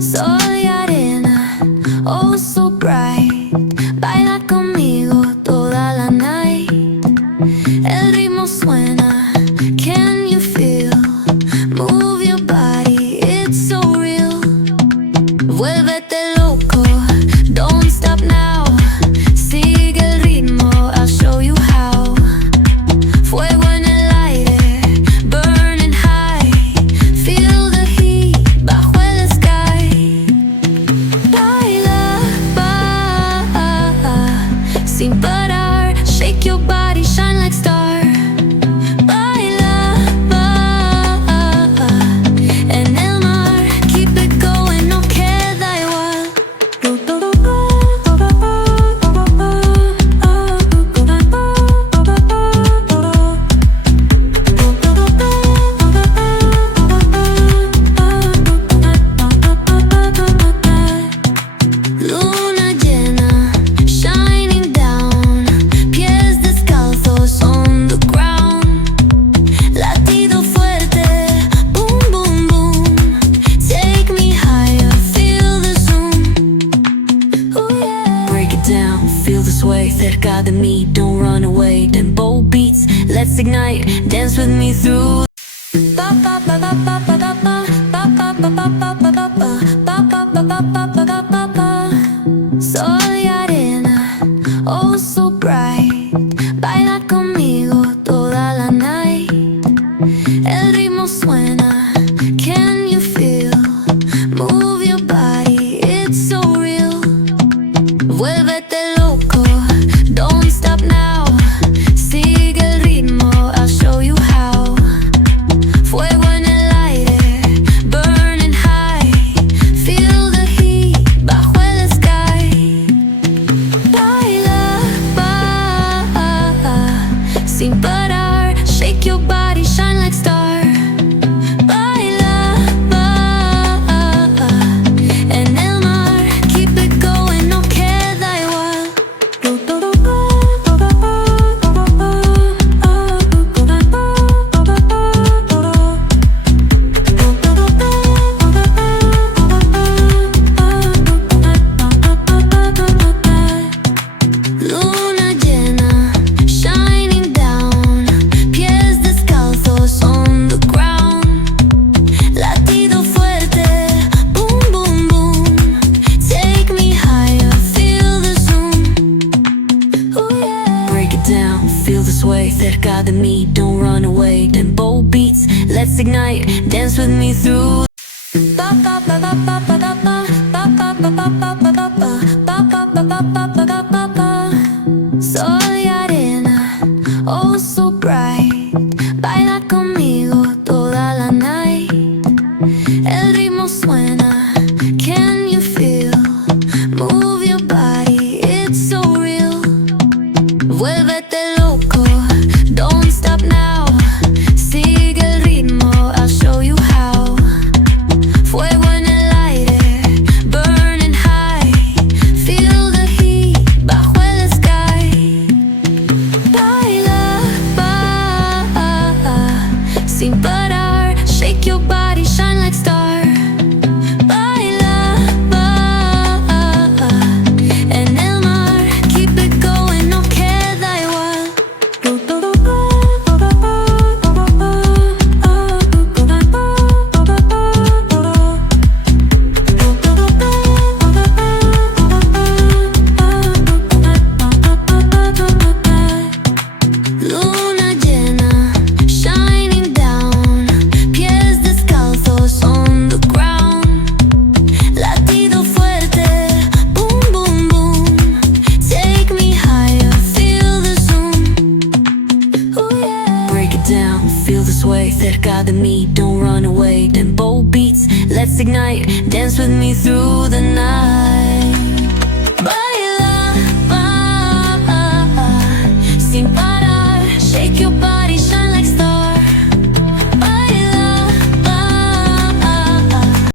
Soy arena, oh so bright. Baila conmigo toda la night. El ritmo suena, can you feel? Move your body, it's so real. Vuélvete loco, don't stop now. Sigue el ritmo, I'll show you how. Fuego en el aire, burning high. Feel the heat bajo el sky. Baila, sin parar. Shake your body, shine like star. Baila, en el mar. Keep it going, no queda igual. Luna llena, shining down. Pies descalzos on the ground. Latido fuerte, boom, boom, boom. Take me higher, feel the zoom. Oh yeah. Break it down, feel the sway. Cerca de mí, don't run away. Tempo beats, let's ignite. Dance with me through. Soy arena, oh so bright. Baila conmigo toda la night. El ritmo suena, can you feel? Move your body, it's so real. Vuélvete loco, don't stop now. Sigue el ritmo, I'll show you how. Fuego en el aire, burning high. Feel the heat bajo el sky. Baila, sin parar. Shake your body, shine like star. Baila, en el mar. Keep it going, no queda igual. Luna llena, shining down. Pies descalzos on the ground. Latido fuerte, boom, boom, boom. Take me higher, feel the zoom. Oh yeah. Break it down, feel the sway. Cerca de mí, don't run away. Tempo beats, let's ignite. Dance with me through. Soy arena, oh so bright. Baila conmigo toda la night. El ritmo suena, can you feel? Move your body, it's so real. Vuélvete loco, don't stop now. Sigue el ritmo, I'll show you how. Fuego en el aire, burning high. Feel the heat bajo el sky. Baila, sin parar. Shake your body, shine like star. Baila, en el mar. Keep it going, no queda igual. Luna llena, shining down. Pies descalzos on the ground. Latido fuerte, boom, boom, boom. Take me higher, feel the zoom. Oh yeah. Break it down, feel the sway. Cerca de mí, don't run away. Tempo beats, let's ignite. Dance with me through the